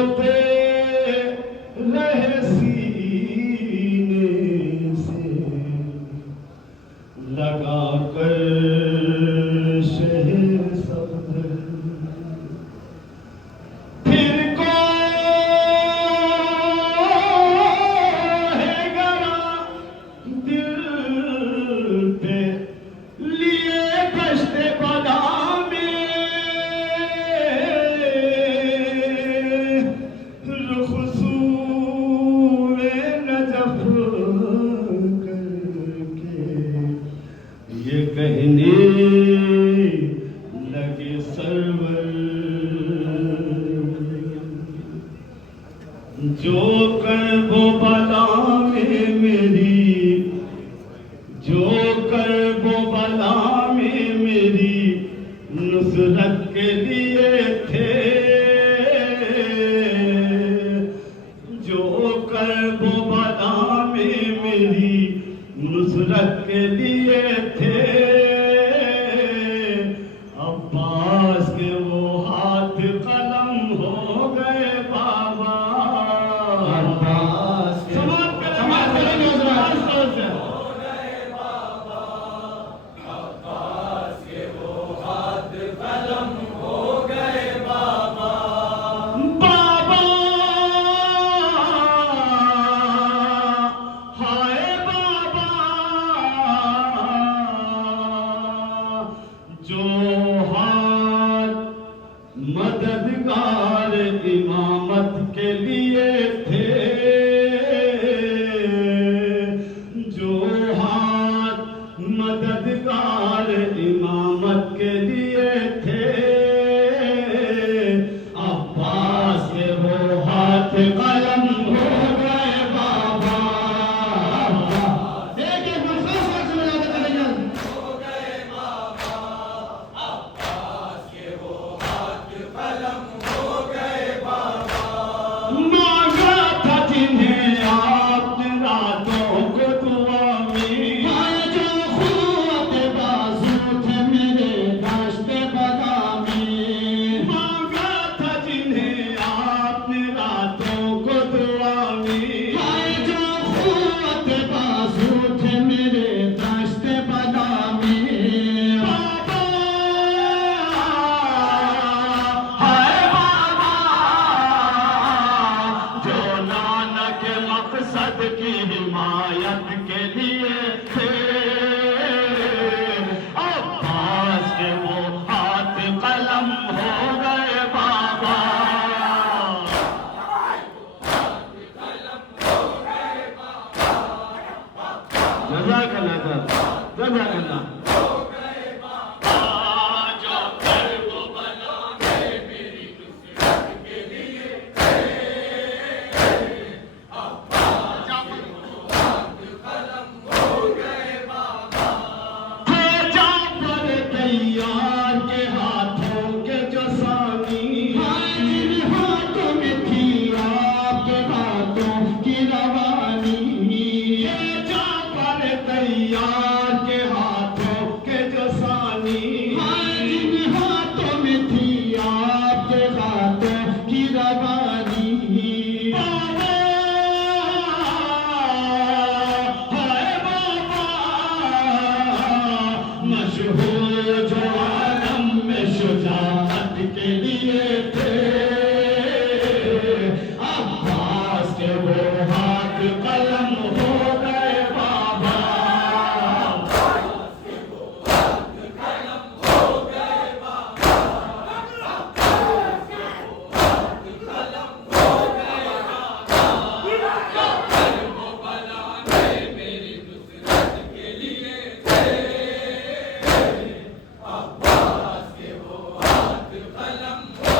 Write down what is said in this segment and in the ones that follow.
रोते रहे सीने से लगा कर शहर सब्र, फिर कोहेगरा दिल पे लिए दश्ते बादामे, रुख सूरे नजफ करके ये कहने लगे सरवर, जो कर वो बला में मेरी, जो कर वो बला में मेरी नुसरत के लिए थे, जो कर वो बला में मेरी नुसरत के लिए थे। अब्बास के वो हाथ कलम हो गए बाबा, अब्बास के समाज करेंगे हो गए बाबा, अब्बास के वो हाथ कलम हो गए बाबा, बाबा हाय बाबा, जो हाथ मददगार इमामत के लिए थे, जो हाथ मददगार इमामत के लिए थे, अब्बास के वो हाथ कलम हो गए बाबा। देखिए मुल्क में याद करेंगे हो गए बाबा, अब्बास के वो हाथ कलम हो गए बाबा। मांगा था जिन्हें आपने रातों को दुआ में, जो खूब बाजू थे मेरे दाश्ते बदा में, मांगा था जिन्हें आपने रातों को दुआ में, जो खूब बाजू थे मेरे दाश्ते बदा में, बाबा हाय बाबा, जो नानक मकसद की हिमायत के लिए थे, अब्बास के वो हाथ कलम हो गए बाबा। जज़ाकल्लाह जज़ाकल्लाह। जो कर वो बला में मेरी नुसरत के लिए थे, अब्बास के वो हाथ कलम हो गए बाबा। थे जाफर तैयार के हाथों के जो सानी, जिन हाथों में थी आपके हाथों की रवानी, जाफर तैयार के हाथों के जो सानी, जिन हाथों में थी आपके हाथों की रवानी, बाबा हाय बाबा, मशहूर जो आलम में शुजाअत के लिए थे, अब्बास के वो हाथ कलम हो गए बाबा। कलम हो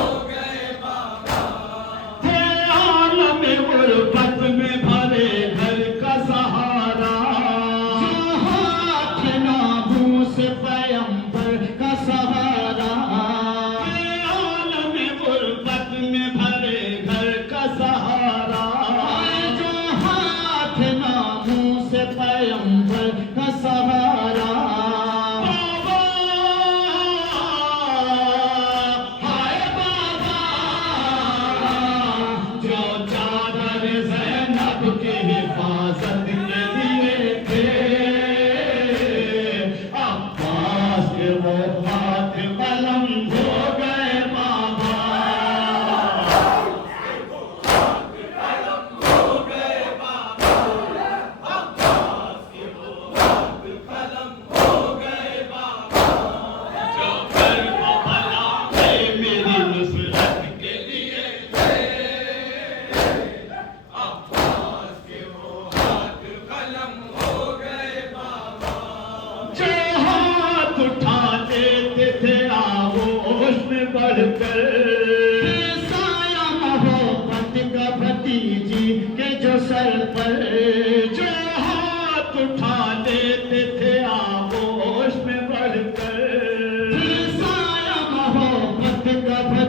कभी